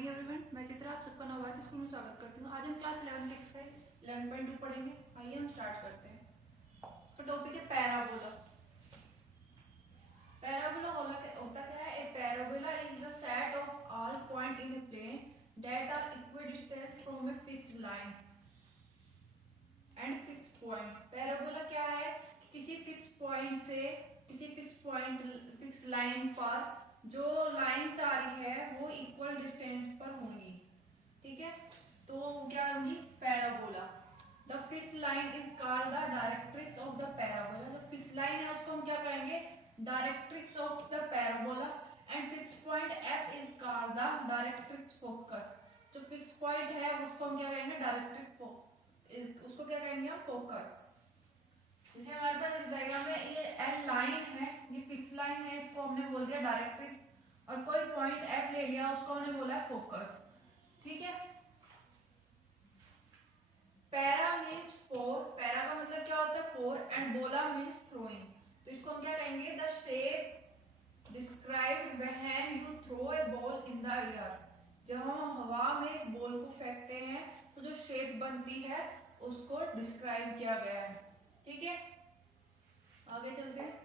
Morning everyone, मैं चित्रा आप सबका नवभारती स्कूल में स्वागत करती हूँ। आज हम क्लास 11 के एक्सरसाइज 11.2 पढ़ेंगे। आइए हम स्टार्ट करते हैं। इसका टॉपिक है पैराबोला। पैराबोला होता क्या है? A parabola is the set of all point in a plane that are equidistance from a fixed line and fixed point. Parabola क्या है? किसी फिक्स पॉइंट से फिक्स लाइन पर जो लाइंस आ रही है वो इक्वल डिस्टेंस पर होंगी। ठीक है, तो क्या होंगी? Parabola. The fix line is called the directrix of the parabola. जो फिक्स लाइन है उसको हम क्या कहेंगे? Directrix of the parabola. And fix point F is called the directrix focus. जो फिक्स पॉइंट है उसको हम क्या कहेंगे? उसको क्या कहेंगे हम? फोकस। जैसे हमारे पास इस डायग्राम में ये एल लाइन है, ये फिक्स लाइन है, इसको हमने बोल दिया डायरेक्ट्रिक्स, और कोई पॉइंट एफ ले लिया उसको हमने बोला फोकस। ठीक है, पैरा मींस फोर। पैरा का मतलब क्या होता है? For. And bola means throwing. तो इसको हम क्या कहेंगे? The shape described when you throw a ball in the air. जब हम हवा में बॉल को फेंकते हैं तो जो शेप बनती है उसको डिस्क्राइब किया गया है। ठीक है, आगे चलते हैं।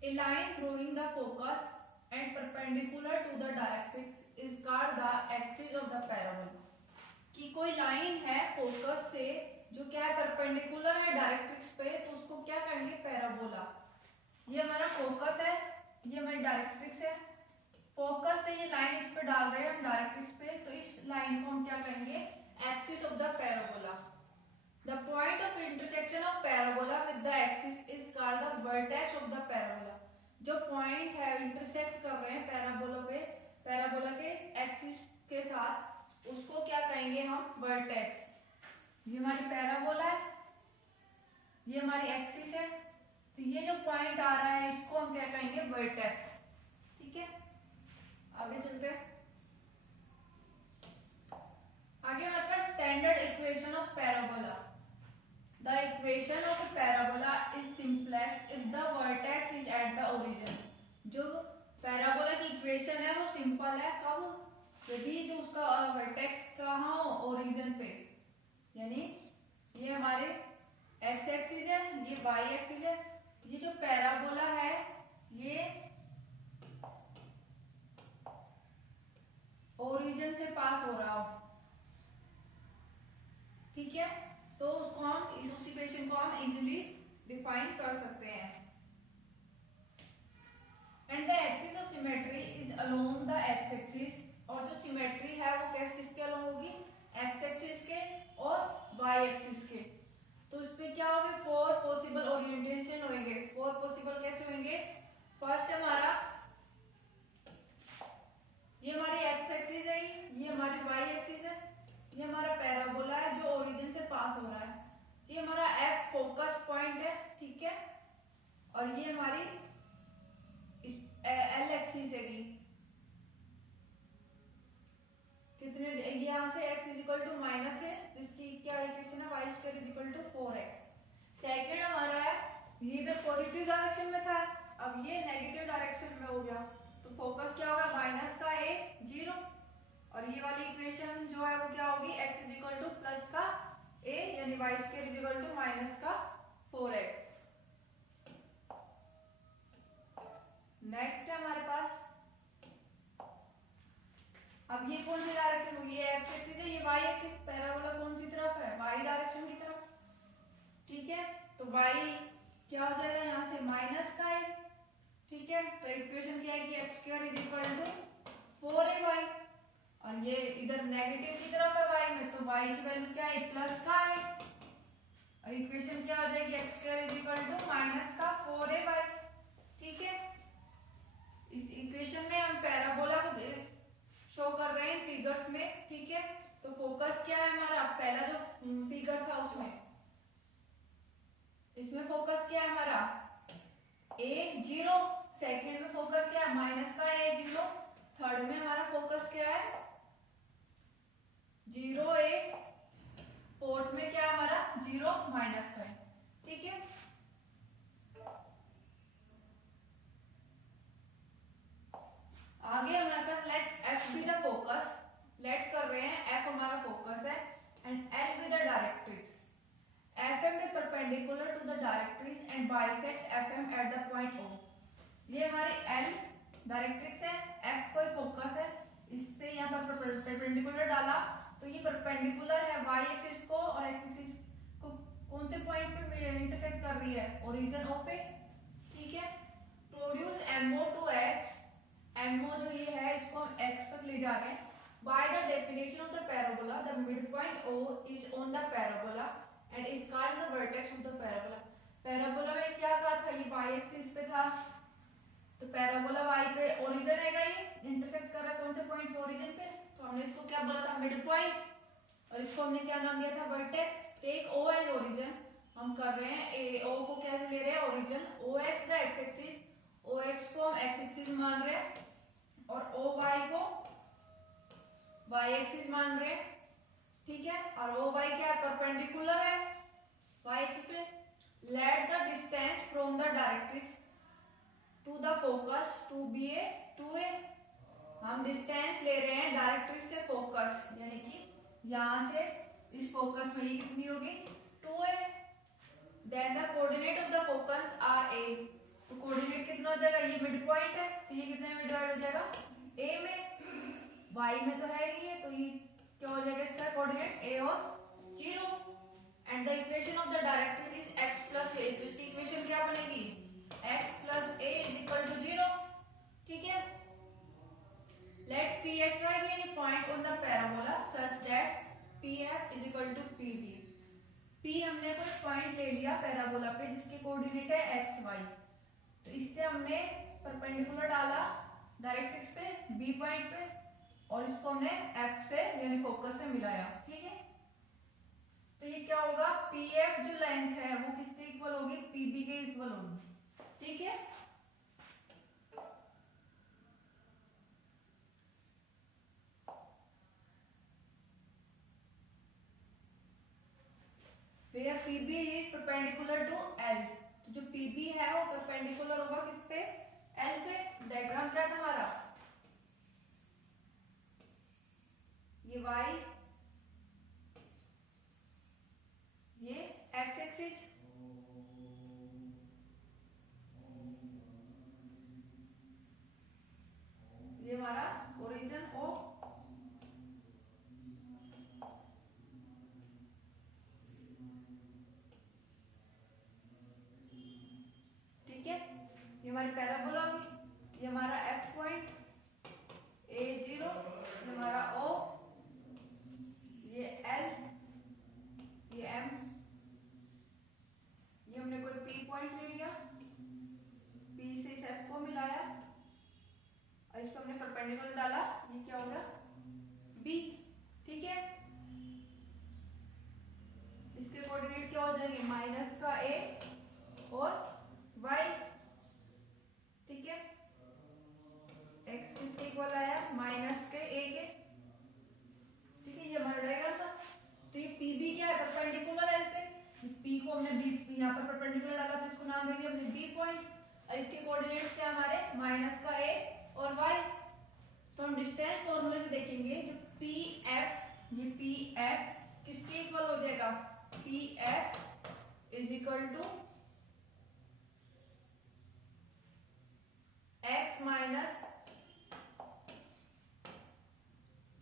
A line throwing the focus and perpendicular to the directrix is called the axis of the parabola। कि कोई लाइन है फोकस से जो क्या है? परपेंडिकुलर है डायरेक्ट्रिक्स पे, तो उसको क्या कहेंगे? पैराबोला। ये हमारा फोकस है, ये हमारी डायरेक्ट्रिक्स है। फोकस से ये लाइन इस पे डाल रहे हैं हम डायरेक्ट्रिक्स पे, तो इस लाइन को हम क्या कहेंगे? Axis of the parabola. The point of intersection of parabola with the axis is called the vertex of the parabola. जो पॉइंट है इंटरसेक्ट कर रहे हैं पैराबोला के एक्सिस के साथ, उसको क्या कहेंगे हम? वर्टेक्स। ये हमारी पैराबोला है, ये हमारी एक्सिस है, तो ये जो पॉइंट आ रहा है इसको हम क्या कहेंगे? वर्टेक्स। ठीक है, आगे चलते हैं। आगे हमारे पास standard equation of parabola. The equation of a parabola is simplest if the vertex is at the origin. जो पैराबोला की इक्वेशन है वो सिंपल है कब? यदि जो उसका वर्टेक्स कहाँ हो? ओरिजिन पे। यानी ये हमारे एक्स एक्सिस है, ये वाई एक्सिस है। ये जो पैराबोला है ये ओरिजिन से पास हो रहा हो। ठीक है, तो उसको हम उस इक्वेशन को हम इजीली डिफाइन कर सकते हैं। And the axis of symmetry is along the x axis. और जो सिमेट्री है वो किसके अलोंग होगी? एक्स एक्सिस के और वाई एक्सिस के। तो इस पे क्या होगा? फोर पॉसिबल ओरिएंटेशन होंगे। फोर पॉसिबल कैसे होंगे? फर्स्ट हमारा ये हमारी एक्स एक्सिस है, ये हमारी वाई एक्सिस है, ये हमारा पैराबोला है जो ओरिजिन से पास हो रहा है, ये हमारा एफ फोकस पॉइंट है। ठीक है, और ये हमारी एल एक्सिस है। कितने? ये यहाँ से x is equal to minus है, तो इसकी क्या इक्वेशन है? y square is equal to 4x। Second हमारा है, ये इधर पॉजिटिव डायरेक्शन में था, अब ये नेगेटिव डायरेक्शन में हो गया, तो फोकस क्या होगा? माइनस का a 0, और ये वाली इक्वेशन जो है वो क्या होगी? x is equal to plus का a, यानी y square is equal to minus का 4x। नेक्स्ट है हमारे पास, अब ये कौन सी डायरेक्शन होगी? ये एक्स एक्सिस है, ये वाई एक्सिस। पैराबोला कौन सी तरफ है? वाई डायरेक्शन की तरफ। ठीक है, तो वाई क्या हो जाएगा? यहाँ से माइनस का है। ठीक है, तो इक्वेशन क्या है कि x square is equal to 4ay, और ये इधर नेगेटिव की तरफ है वाई में, तो वाई की वैल्यू क्या है? प्लस का है, और इक्वेशन क्या हो जाएगी? X square is equal to minus का 4ay। ठीक है, इस इक्वेशन में हम पैराबोला को शो कर रहे हैं फिगर्स में। ठीक है, तो फोकस क्या है हमारा? पहला जो फिगर था उसमें, इसमें फोकस क्या है हमारा? a0। सेकंड में फोकस क्या है? माइनस का a0। थर्ड में हमारा फोकस क्या है? 0a। फोर्थ में क्या है हमारा? 0 माइनस का है। ठीक है, आगे हमारे पास let F be the focus, let कर रहे हैं एफ हमारा फोकस है and L be the directrix. FM is perpendicular to the directrix and bisect FM at the point O। ये हमारी L डायरेक्ट्रिक्स है, F कोई फोकस है, इससे यहाँ पर परपेंडिकुलर डाला तो ये परपेंडिकुलर है y एक्सिस को और x एक्सिस को कौन से पॉइंट पे इंटरसेक्ट कर रही है, ओरिजिन O पे। ठीक है, produce MO to x, MO जो ये है इसको हम x तक ले जा रहे हैं। By the definition of the parabola, the midpoint O is on the parabola and is called the vertex of the parabola। Parabola में क्या कहा था, ये y एक्सिस पे था, तो पैराबोला y पे ओरिजिन है, ये इंटरसेक्ट कर रहा है कौन से पॉइंट पे, ओरिजिन पे, तो हमने इसको क्या बोला था, मिड पॉइंट, और इसको हमने क्या नाम दिया था, vertex. Take O as origin, हम कर रहे हैं O को कैसे ले रहे हैं, origin, OX the x axis, OX को हम x एक्सिस मान रहे हैं और OY को y एक्सिस मान रहे हैं। ठीक है, और OY क्या है, परपेंडिकुलर है y एक्सिस पे। Let the distance from the directrix to the focus to be a 2a। हम डिस्टेंस ले रहे हैं डायरेक्ट्रिक्स से फोकस, यानी कि यहाँ से इस फोकस में ये कितनी होगी, 2a। Then the coordinate of the focus are a, तो कोऑर्डिनेट कितना हो जाएगा, ये मिड पॉइंट है तो ये कितने में डिवाइड हो जाएगा, a में, y में तो है नहीं है तो ये क्या हो जाएगा इसका कोऑर्डिनेट a और 0। And the equation of the directrix is x plus a, तो इसकी इक्वेशन क्या बनेगी, x plus a is equal to 0। ठीक है, let pxy be any point on the parabola such that pf is equal to pb। p हमने कोई point ले लिया पैराबोला पे जिसके कोऑर्डिनेट है x y, तो इससे हमने परपेंडिकुलर डाला डायरेक्ट्रिक्स पे b पॉइंट पे और इसको हमने f से यानी फोकस से मिलाया। ठीक है, तो ये क्या होगा, pf जो लेंथ है वो किसके इक्वल होगी, pb के इक्वल होगी। ठीक है, where pb is perpendicular to l, तो जो pb है वो परपेंडिकुलर होगा किस पे, l पे। डायग्राम क्या था हमारा, ये y, ये x एक्सिस, ये हमारा ओरिजिन O। ठीक है, ये हमारी पैराबोला होगी, ये हमारा f पॉइंट A0, ये हमारा O, ये L, ये M, ये हमने कोई P पॉइंट ले लिया, P से इस F को मिलाया और इस पर हमने परपेंडिकुलर डाला, ये क्या हो गया, B। ठीक है, इसके कोऑर्डिनेट क्या हो जाएंगे, माइनस का A और y। ठीक है, x किसके इक्वल आया, माइनस के a के। ठीक है, ये हमारा डायग्राम था। तो ये pb क्या है, परपेंडिकुलर है पे, p को हमने b यहाँ पर परपेंडिकुलर डाला तो इसको नाम दे दिया हमने b पॉइंट, और इसके कोऑर्डिनेट्स क्या हमारे, माइनस का a और y। तो हम डिस्टेंस फॉर्मूले से देखेंगे, जो pf, ये pf किसके इक्वल हो जाएगा, pf is equal to x minus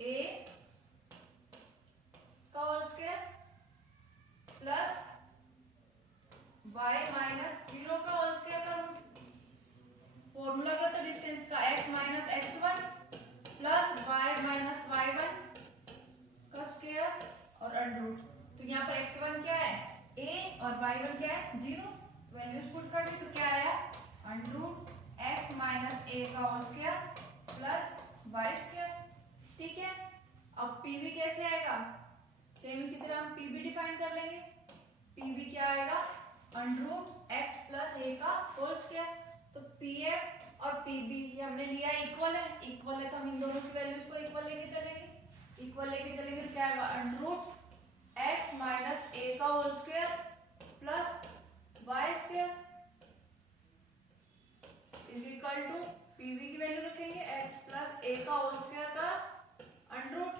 a का whole square plus y minus 0 का होल स्क्वायर का रूट। फॉर्मूला क्या था डिस्टेंस का, x minus x1 plus y minus y1 का स्क्वायर और अंडर रूट। तो यहाँ पर x1 क्या है, a और y1 क्या है, 0। वैल्यूज पुट कर दी तो क्या आया, under root x minus a का whole square plus y square. ठीक है, अब pv कैसे आएगा, सेम इसी तरह हम pv डिफाइन कर लेंगे। pv क्या आएगा, under root x plus a का होल स्क्वायर। तो pf और pb ये हमने लिया इक्वल है, इक्वल है तो हम इन दोनों की वैल्यूज को इक्वल लेके चलेंगे, इक्वल लेके चलेंगे तो क्या आएगा, under root x minus a का whole square plus y square is equal to PV की वैल्यू रखेंगे x प्लस ए का होल स्क्वायर का under root,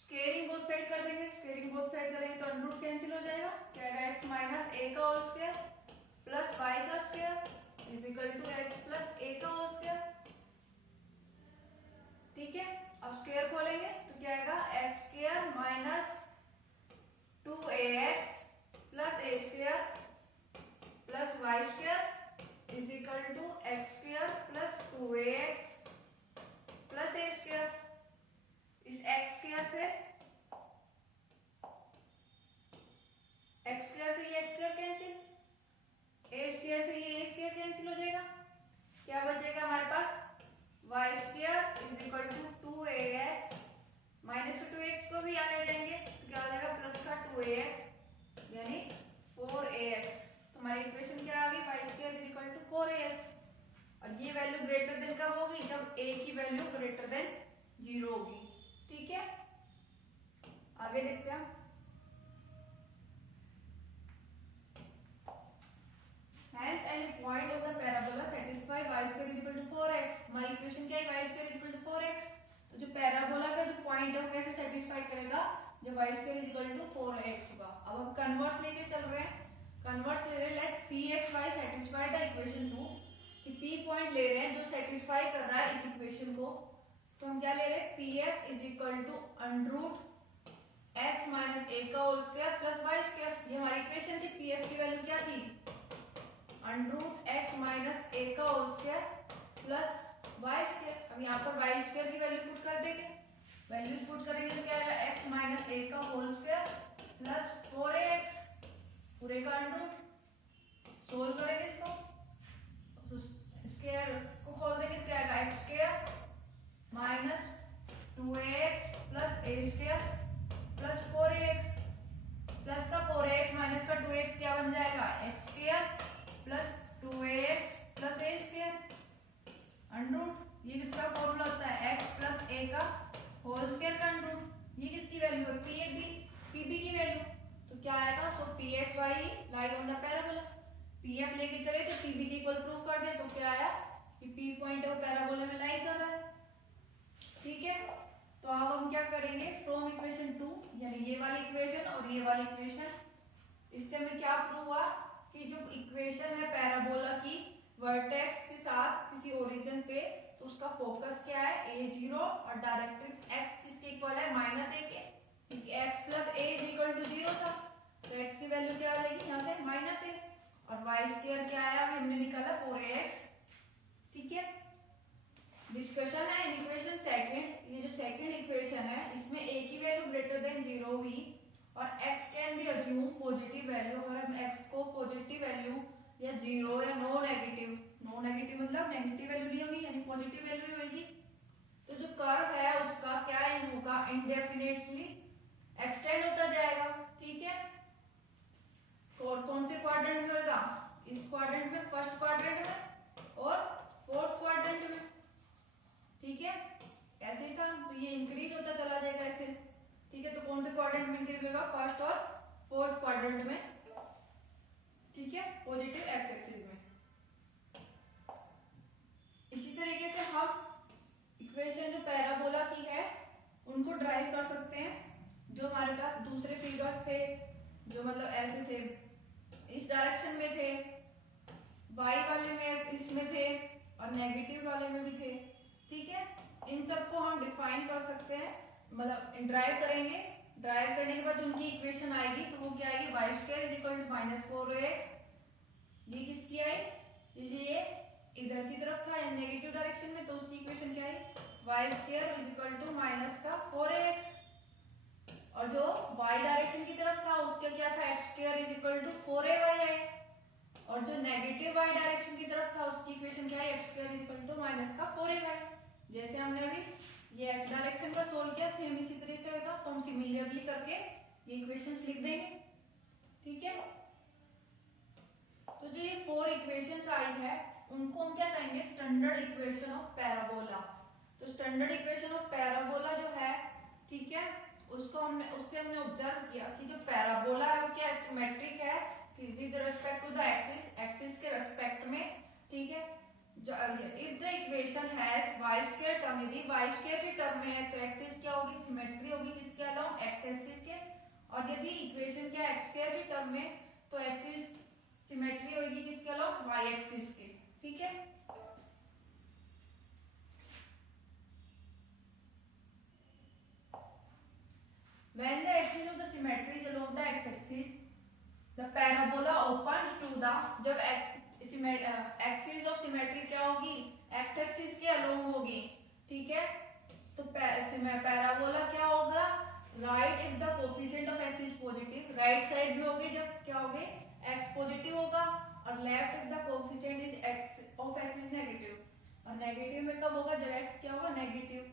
squaring both side कर देंगे, स्क्वेयरिंग बोथ साइड करेंगे तो अंडर रूट कैंसिल हो जाएगा, क्या आएगा x माइनस ए का होल स्क्वायर प्लस y का square is equal to x plus a का होल स्क्वायर। ठीक है, अब स्क्वायर खोलेंगे तो क्या आएगा x square minus 2ax plus a square plus y square is equal to x square plus 2ax plus a square. इस x स्क्वायर से x स्क्वायर से ये x square cancel, a square से ये ए स्क्वायर कैंसिल हो जाएगा, क्या बचेगा हमारे पास y square is equal to 2ax minus का 2x को भी यहाँ ले जाएंगे तो क्या हो जाएगा प्लस का 2ax यानी 4ax। तो हमारी इक्वेशन क्या आ गई y square is equal to 4ax, और ये वैल्यू ग्रेटर देन कब होगी जब a की वैल्यू ग्रेटर देन 0 होगी। ठीक है, आगे देखते हैं। Hence any point of the parabola satisfy y square is equal to 4x। हमारी इक्वेशन क्या है y square is equal to 4x, तो जो पैराबोला का जो पॉइंट है वो कैसे सेटिस्फाई करेगा जब y square is equal to 4x होगा। अब हम कन्वर्स लेके चल रहे हैं, कन्वर्स ले रहे हैं, late pxy satisfy the equation 2, कि p पॉइंट ले रहे हैं जो सेटिस्फाई कर रहा है इस इक्वेशन को, तो हम क्या ले रहे हैं pf is equal to under root x minus a का whole square plus y square. ये हमारी इक्वेशन थी, pf की वैल्यू क्या थी under root x minus a का whole square plus y square. अब यहाँ पर y स्क्वायर की वैल्यू पुट कर देंगे, वैल्यूज पुट करेंगे तो क्या आएगा x माइनस ए का होल स्क्वायर प्लस 4ax पूरे का अंडर रूट। सोल्व करेंगे इसको तो स्क्वायर को खोल देंगे तो क्या आएगा x square minus 2ax plus a square plus 4ax, plus का 4ax माइनस का 2x क्या बन जाएगा x square plus 2ax plus a square under root. ये किसका फॉर्मूला होता है x प्लस a का होल स्क्वायर का अंडर रूट। ये किसकी वैल्यू है pb की वैल्यू, तो क्या आएगा सो pxy lie on the parabola, pf लेके चले तो pb के इक्वल प्रूव कर दे तो क्या आया कि p पॉइंट है वो पैराबोला में लाई कर रहा है। ठीक है, तो अब हम क्या करेंगे फ्रॉम इक्वेशन 2 यानी ये वाली इक्वेशन और ये वाली इक्वेशन, इससे हमें क्या प्रूव हुआ कि जो इक्वेशन है पैराबोला की वर्टेक्स के साथ किसी ओरिजिन पे तो उसका फोकस क्या है a0 और डायरेक्ट्रिक्स x किसके इक्वल है माइनस a के, क्योंकि x plus a is equal to 0 था तो x की वैल्यू क्या आ जाएगी यहाँ से माइनस a, और y स्क्वायर क्या आया अभी हमने निकाला 4ax। ठीक है, डिस्कशन है इन इक्वेशन सेकंड, ये जो सेकंड इक्वेशन है इसमें a की वैल्यू ग्रेटर देन 0 हुई और x can be assume positive value. अगर हम x को पॉजिटिव वैल्यू या 0 या नो नेगेटिव मतलब नेगेटिव वैल्यू ली होगी यानी पॉजिटिव वैल्यू होगी, तो जो कर्व है उसका क्या होगा इंडेफिनेटली एक्सटेंड होता जाएगा। ठीक है, और कौन से क्वाड्रेंट में होगा इस क्वाड्रेंट में, फर्स्ट क्वाड्रेंट में और फोर्थ क्वाड्रेंट में। ठीक है, ऐसे ही था तो ये इंक्रीज होता चला जाएगा ऐसे। ठीक है, तो कौन से क्वाड्रेंट में इंक्रीज होगा फर्स्ट और फोर्थ क्वाड्रेंट में। ठीक है, पॉजिटिव एक्स एक्सिस में। इसी तरीके से हम इक्वेशन जो पैराबोला की है उनको ड्राइव कर सकते हैं, जो हमारे पास दूसरे फिगर्स थे जो मतलब ऐसे थे इस डायरेक्शन में थे, y वाले में इसमें थे और नेगेटिव वाले में भी थे। ठीक है, इन सबको हम डिफाइन कर सकते हैं, मतलब ड्राइव करेंगे, ड्राइव करने के बाद जो उनकी इक्वेशन आएगी तो वो क्या आएगी y square is equal to minus 4ax। ये किसकी आई, ये इधर की तरफ था या नेगेटिव डायरेक्शन में, तो उसकी इक्वेशन क्या आई y square is equal to minus का 4ax, और जो y डायरेक्शन की तरफ था उसका क्या था x square is equal to 4ay है, और जो नेगेटिव y डायरेक्शन की तरफ था उसकी इक्वेशन क्या है x square is equal to minus का 4ay। जैसे हमने अभी ये x डायरेक्शन का सोल्व किया सेम इसी तरह से होगा, तो हम सिमिलरली करके ये इक्वेशंस लिख देंगे। ठीक है, तो जो ये 4 इक्वेशंस आई है उनको हम क्या कहेंगे स्टैंडर्ड इक्वेशन ऑफ पैराबोला। तो स्टैंडर्ड इक्वेशन ऑफ पैराबोला जो है, ठीक है, उससे हमने ऑब्जर्व किया कि जो पैराबोला है वो क्या सिमेट्रिक है with respect to the axis, axis के रिस्पेक्ट में। ठीक है, if the equation has y square term, यदि वाई स्क्वायर की टर्म में है तो एक्सिस क्या होगी, सिमेट्री होगी किसके अलोंग, एक्स एक्सिस के। और यदि इक्वेशन क्या एक्स स्क्वायर की टर्म में तो एक्सिस सिमेट्री होगी किसके अलोंग, वाई एक्सिस के। ठीक है, when the axis of the symmetry is along the x axis, the parabola opens to the, जब एक्सिस ऑफ सिमेट्री क्या होगी, एक्स एक्सिस के अलोंग होगी। ठीक है, तो पैराबोला क्या होगा, right if the coefficient of x is positive, right side में होगी जब क्या होगी, एक्स पॉजिटिव होगा, और left if the coefficient is x of x is negative, और नेगेटिव में कब होगा, जब एक्स क्या होगा, negative.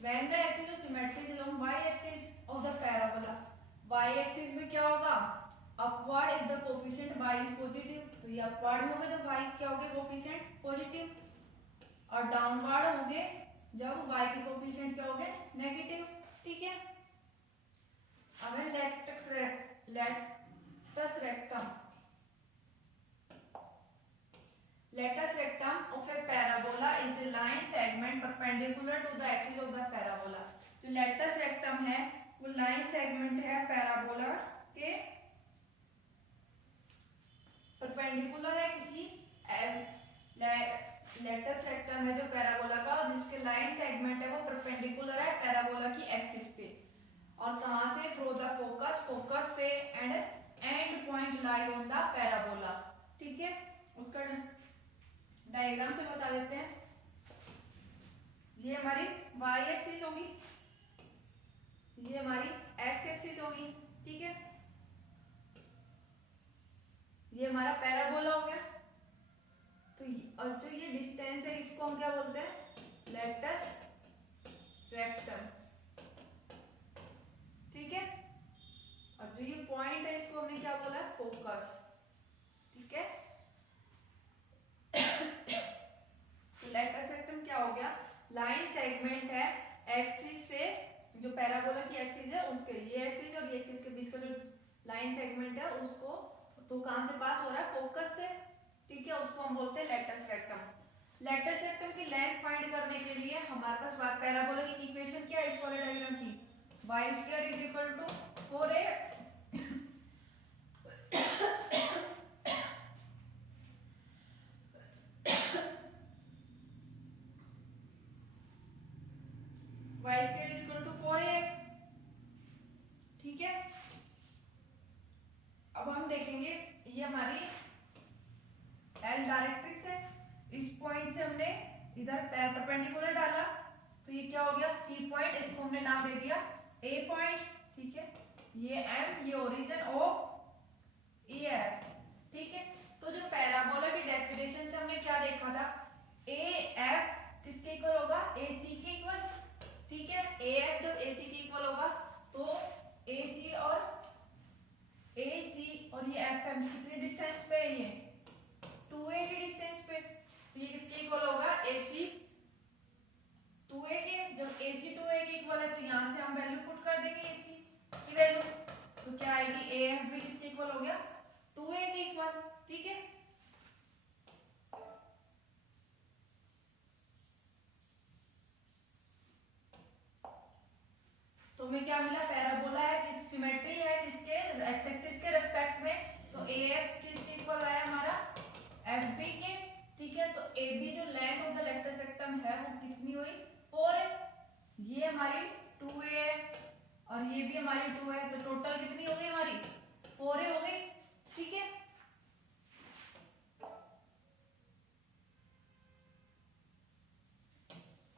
When the axis of symmetry is along y axis of the parabola, y axis में क्या होगा, upward if the coefficient y is positive, तो ये अपवर्ड में होगा जब y क्या होगा, कोफिशिएंट पॉजिटिव, और डाउनवर्ड होंगे जब y के कोफिशिएंट क्या होंगे, नेगेटिव। ठीक है, अब है latus rectum, latus rectum of a parabola is a line segment perpendicular to the axis of the parabola. जो लेटस रेक्टम है वो लाइन सेगमेंट है पैराबोला के परपेंडिकुलर है किसी, लेटस रेक्टम है जो पैराबोला का, और जिसके लाइन सेगमेंट है वो परपेंडिकुलर है पैराबोला की एक्सिस पे, और कहां से, थ्रू द फोकस, फोकस से, and and point lie on the parabola. ठीक है, उसका डायग्राम से बता देते हैं। ये हमारी y एक्सिस होगी, ये हमारी x एक्सिस होगी। ठीक है, ये हमारा पैराबोला हो गया। तो और जो ये डिस्टेंस है इसको हम क्या बोलते हैं, लेटस रेक्टम। ठीक है, और जो ये पॉइंट है इसको हमने क्या बोला, फोकस। ठीक है, तो लेटस रेक्टम क्या हो गया, लाइन सेगमेंट है एक्सिस से, जो पैराबोला की एक्सिस है उसके, ये एक्सिस और ये एक्सिस के बीच का जो लाइन सेगमेंट है उसको, तो कहां से पास हो रहा है, फोकस से। ठीक है, उसको हम बोलते हैं लेटस रेक्टम। लेटस रेक्टम की लेंथ फाइंड करने के लिए हमारे पास पैराबोला की इक्वेशन क्या है इस वाले डायग्राम की, y square is equal to 4x y square is equal to 4ax। ठीक है, अब हम देखेंगे ये हमारी एल डायरेक्ट्रिक्स है, इस पॉइंट से हमने इधर परपेंडिकुलर डाला तो ये क्या हो गया, सी पॉइंट, इसको हमने नाम दे दिया ए पॉइंट। ठीक है, ये एम, ये ओरिजिन, ओ, ये एफ। ठीक है, तो जो पैराबोला की डेफिनेशन से हमने क्या देखा था, ए एफ किसके इक्वल होगा, ए सी के इक्वल। ठीक है, ए एफ जब ए सी के इक्वल होगा तो ए सी और ये एफ एम कितने डिस्टेंस पे है, ये 2a की डिस्टेंस पे, तो ये किसके इक्वल होगा, AC 2a के। जब AC 2a के इक्वल है तो यहाँ से हम वैल्यू पुट कर देंगे AC की वैल्यू, तो क्या आएगी, AF भी किसके इक्वल हो गया, 2a के इक्वल। ठीक है, तो हमें क्या मिला, पैराबोला है जिस सिमेट्री है जिसके एक्स एक्सिस के रिस्पेक्ट में, तो AF किसके इक्वल आया हमारा, FB के। ठीक है, तो AB जो length of the latus rectum है वो कितनी हुई, 4 है, ये हमारी 2a है और ये भी हमारी 2 है, तो टोटल कितनी हो गई हमारी, 4a हो गई। ठीक है,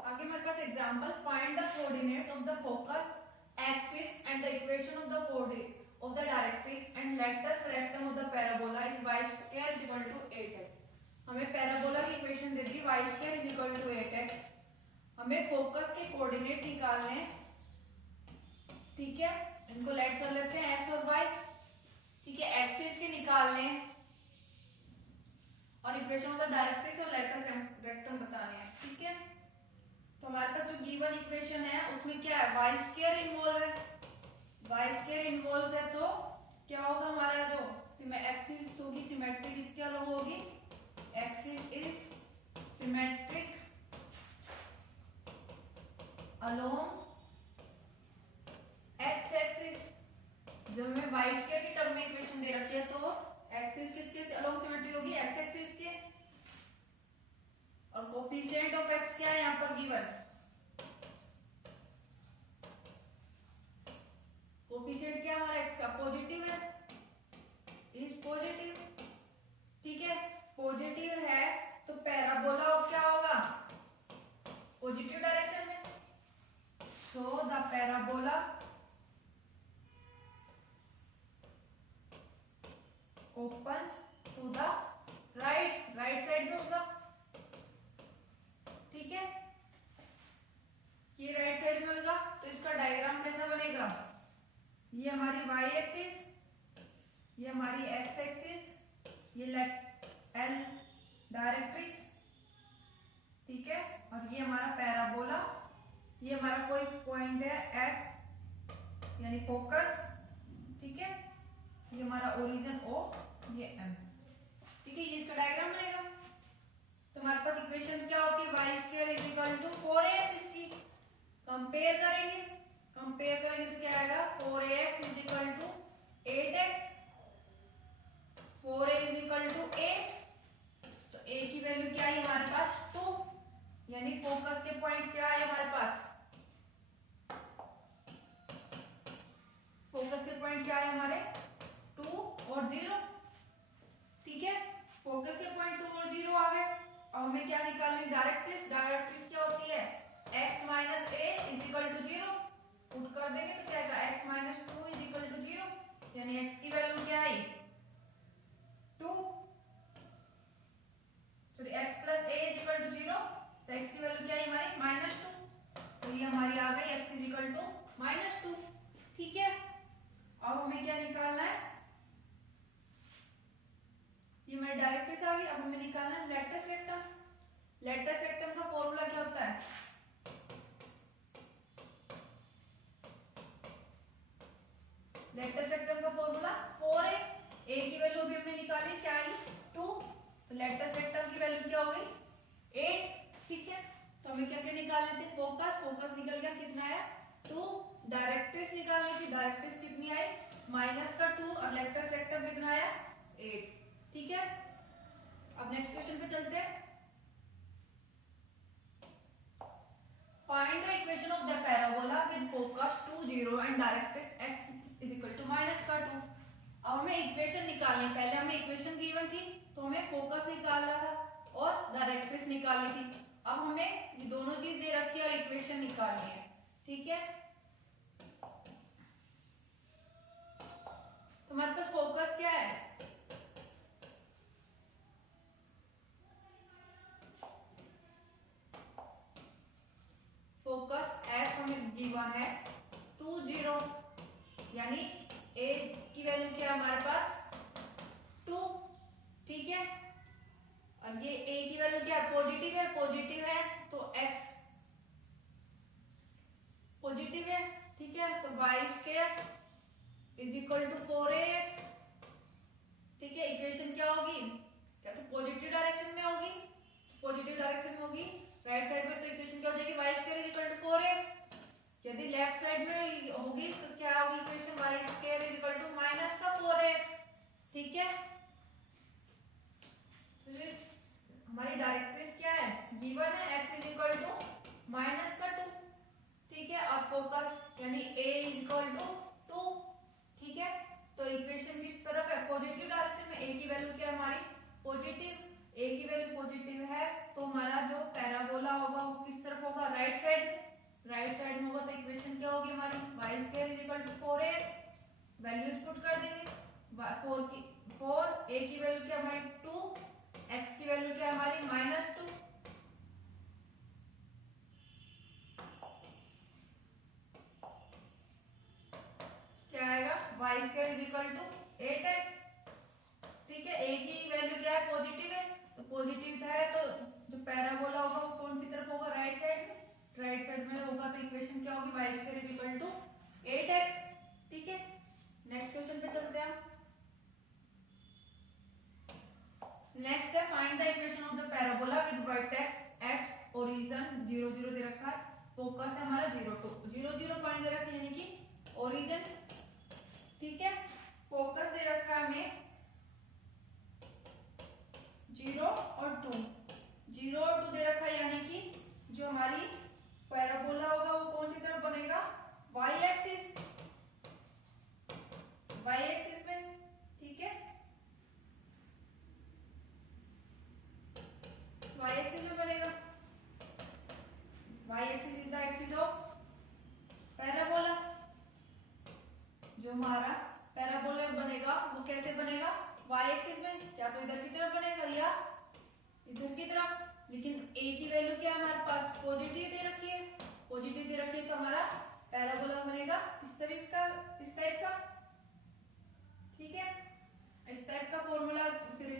आगे हमारे पास example, find the coordinates of the focus axis and the equation of the coordinate of the directrix and latus rectum of the parabola is y square is equal to 8x। हमें parabola की equation दे दी, y square is equal to 8x। हमें focus के coordinate निकालने हैं। ठीक है, इनको लेट कर लेते हैं x और y। ठीक है, एक्सिस के निकालने हैं और इक्वेशन ऑफ द डायरेक्ट्रिक्स और लेटस रेक्टम बताने हैं। ठीक है, तो हमारे पास जो गिवन इक्वेशन है उसमें क्या है, y स्क्वायर इन्वॉल्व है, y स्क्वायर इन्वॉल्व है, तो क्या होगा हमारा जो एक्सिस होगी सिमेट्री किसके अलग होगी, axis is symmetric along x axis. जो हमें वाई स्क्वायर की टर्म में इक्वेशन दे रखी है तो एक्सिस किसके अलोंग सिमेट्रिक होगी, एक्स एक्सिस के। और कोफिशिएंट ऑफ एक्स क्या है यहाँ पर गिवन, कोफिशिएंट क्या हमारा एक्स का पॉजिटिव है, इज पॉजिटिव। ठीक है, पॉजिटिव है तो पैराबोला क्या होगा, पॉजिटिव डायरेक्शन में। So the parabola opens to the right, right side में होगा। ठीक है, ये राइट साइड में होगा तो इसका डायग्राम कैसा बनेगा, ये हमारी y एक्सिस, ये हमारी x एक्सिस, ये एल डायरेक्ट्रिक्स। ठीक है, और ये हमारा पैराबोला, ये हमारा कोई पॉइंट है f यानी फोकस। ठीक है, ये हमारा ओरिजिन O, ये M। ठीक है, ये इसका डायग्राम बनेगा। तो हमारे पास इक्वेशन क्या होती है, y square is equal to 4ax। इसकी कंपेयर करेंगे तो क्या आएगा, 4ax is equal to 8x, 4a is equal to 8। तो a की वैल्यू क्या है हमारे पास 2, यानी फोकस के पॉइंट क्या है हमारे पास, फोकस के पॉइंट क्या है हमारे 2 और 0। ठीक है, फोकस के पॉइंट 2 और 0 आ गए। अब हमें क्या निकालनी, डायरेक्ट्रिक्स। डायरेक्ट्रिक्स क्या होती है, x minus a is equal to 0। पुट कर देंगे तो क्या आएगा, x minus 2 is equal to 0, यानी x की वैल्यू क्या आई 2, sorry x plus a is equal to 0, तो x की वैल्यू क्या है हमारी माइनस 2। तो ये हमारी आ गई x is equal to minus 2। ठीक है, अब हमें क्या निकालना है, ये मेरी डायरेक्ट्रिक्स आ गई। अब हमें निकालना है लेटस रेक्टम। लेटस रेक्टम का फॉर्मूला क्या होता है, लेटस रेक्टम का फॉर्मूला 4a। a की वैल्यू भी हमने निकाली, क्या आई 2, तो लेटस रेक्टम की वैल्यू क्या हो गई 8। ठीक है, तो हमें क्या क्या निकालने थे, फोकस निकल गया, कितना आया 2। डायरेक्ट्रिक्स निकालनी थी, डायरेक्ट्रिक्स कितनी आई -2, और लेटस रेक्टम कितना आया 8। ठीक है, अब नेक्स्ट क्वेश्चन पे चलते हैं। Find the equation of the parabola with focus 2 0 and directrix x is equal to -2। अब हमें इक्वेशन निकालनी है, पहले हमें इक्वेशन गिवन थी तो हमें फोकस निकालना था और डायरेक्ट्रिक्स निकालनी थी। अब हमें ये दोनों चीज दे रखी है और इक्वेशन निकालनी है। ठीक है, तो हमारे पास फोकस क्या है, फोकस f हमें गिवन है 2 0, यानी a की वैल्यू क्या है हमारे पास 2। ठीक है, और ये a की वैल्यू क्या है, पॉजिटिव है तो x पॉजिटिव है। ठीक है, तो y square is equal to 4ax। ठीक है, इक्वेशन क्या होगी, क्या तो पॉजिटिव डायरेक्शन में होगी, पॉजिटिव डायरेक्शन में होगी राइट साइड में, तो इक्वेशन क्या हो जाएगी y square is equal to 4x। यदि लेफ्ट साइड में होगी तो क्या होगी equation, y square is equal to -4x। ठीक है, तो जो हमारी डायरेक्ट्रिक्स क्या है गिवन है, x इज इक्वल टू -2। ठीक है, और फोकस यानी a इज इक्वल टू 2। ठीक है, तो इक्वेशन किस तरफ है, पॉजिटिव डायरेक्शन में। a की वैल्यू क्या है हमारी पॉजिटिव, a की वैल्यू पॉजिटिव है तो हमारा जो पैराबोला होगा वो किस तरफ होगा, राइट साइड में। राइट साइड में होगा तो इक्वेशन क्या होगी हमारी, y square is equal to 4x। Values put कर देंगे, 4 a की वैल्यू क्या हमारी 2, x की वैल्यू क्या हमारी -2। क्या आएगा, y square is equal to 8x। ठीक है, a की वैल्यू क्या है पॉजिटिव है, तो पॉजिटिव है तो जो पैराबोला होगा वो कौन सी तरफ होगा, राइट साइड में। राइट साइड में होगा तो इक्वेशन क्या होगी, y square is equal to 8x। ठीक है, नेक्स्ट क्वेश्चन पे चलते हैं हम। नेक्स्ट है find the equation of the parabola with vertex at origin 0 0 दे रखा है, फोकस है हमारा 0 2 0 0 पॉइंट दे रखा है यानी कि ओरिजिन, ठीक है। फोकस दे रखा है हमें 0 और 2, 0 और 2 दे रखा है यानी कि जो हमारी पैराबोला होगा वो कौन सी तरफ बनेगा, y एक्सिस में, ठीक है, y एक्सिस में बनेगा। y axis is the axis of parabola. जो हमारा पैराबोला बनेगा वो कैसे बनेगा, y एक्सिस में, या तो इधर की तरफ बनेगा या इधर की तरफ। लेकिन a की वैल्यू क्या है हमारे पास, पॉजिटिव दे रखी है, पॉजिटिव दे रखी है तो हमारा पैराबोला बनेगा इस टाइप का, ठीक है। इस टाइप का फॉर्मूला फिर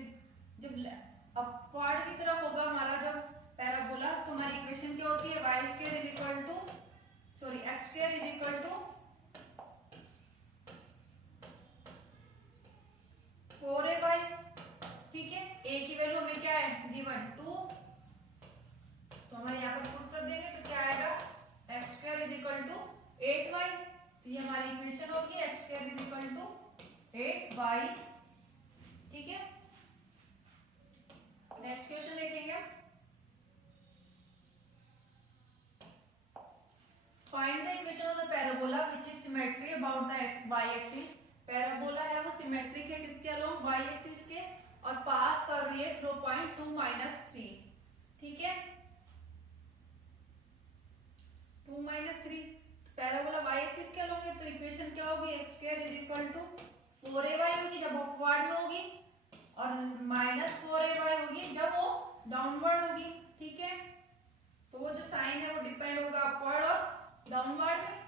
जब अपवर्ड की तरफ होगा हमारा जब पैराबोला तो हमारी इक्वेशन क्या होती है, y square is equal to x square is equal to 4ay, ठीक है। a की वैल्यू हमें क्या है गिवन 2, तो हमारे यहाँ पर पुट कर देंगे तो क्या आएगा, x square is equal to 8y, तो ये हमारी इक्वेशन होगी x square is equal to 8y, ठीक है। नेक्स्ट क्वेश्चन देखेंगे, find the equation of the parabola which is symmetry about the y axis. Parabola है वो सिमेट्रिक है किसके अलोंग, y एक्सिस के, और पास कर रही है थ्रू पॉइंट 2 -3, ठीक है, 2 -3। पैराबोला y एक्सिस के अलोंग है तो इक्वेशन क्या होगी, x square is equal to 4ay होगी जब अपवर्ड में होगी, और -4ay होगी जब वो डाउनवर्ड होगी, ठीक है। तो वो जो साइन है वो डिपेंड होगा अपवर्ड और डाउनवर्ड में,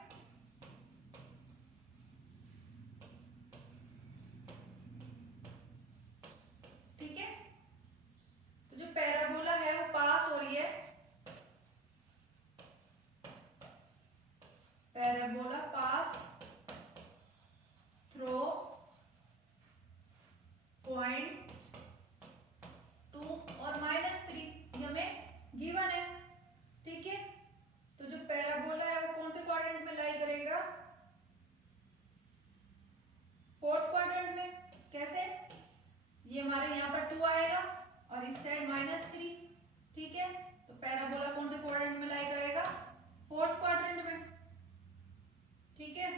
ठीक है। तो जो पैराबोला है वो पास हो रही है, पैराबोला पास थ्रू पॉइंट 2 और -3, ये हमें गिवन है, ठीक है। तो जो पैराबोला है वो कौन से क्वाड्रेंट में लाई करेगा, फोर्थ क्वाड्रेंट में। कैसे, ये हमारे यहाँ पर 2 आएगा और इस साइड -3, ठीक है। तो पैराबोला कौन से क्वाड्रेंट में लाई करेगा, फोर्थ क्वाड्रेंट में, ठीक है।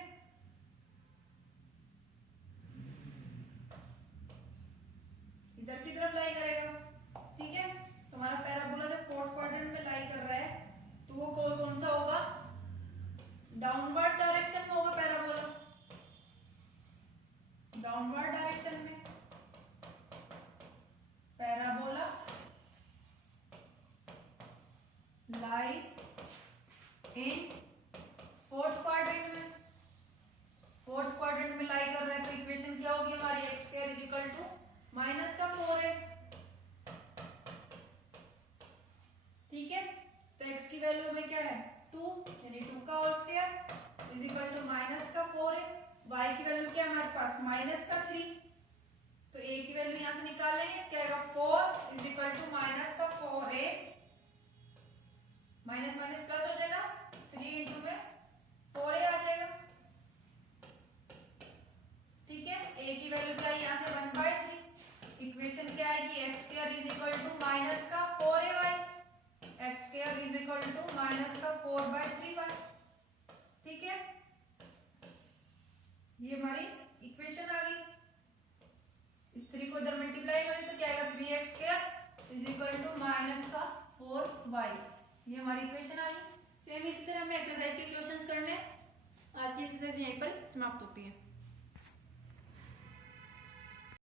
इधर की तरफ लाई करेगा, ठीक है। तो हमारा पैराबोला जब फोर्थ क्वाड्रेंट में लाई कर रहा है तो वो कौन सा होगा, डाउनवर्ड डायरेक्शन में होगा पैराबोला, डाउनवर्ड डायरेक्शन में parabola lie in fourth quadrant में, फोर्थ क्वाड्रेंट में लाई कर रहा है तो इक्वेशन क्या होगी हमारी, x square is equal to -4 है, ठीक है। तो x की वैल्यू में क्या है 2, यानी 2 का whole square is equal to -4 है। y की वैल्यू क्या है हमारे पास -3, तो a की वैल्यू यहां से निकाल लेंगे तो क्या आएगा 4 is equal to -4a, minus minus plus हो जाएगा, 3 इंटू में 4a आ जाएगा, ठीक है। a की वैल्यू क्या है यहाँ से 1/3, इक्वेशन क्या आएगी x square is equal to -4ay, x square is equal to -4/3y, ठीक है। ये हमारी इक्वेशन आ गई। इस 3 को इधर मल्टीप्लाई करें तो क्या आएगा 3x square is equal to -4y, ये हमारी इक्वेशन आ गई। सेम इसी तरह हमें एक्सरसाइज के क्वेश्चंस करने। आज की एक्सरसाइज यहीं पर समाप्त होती है।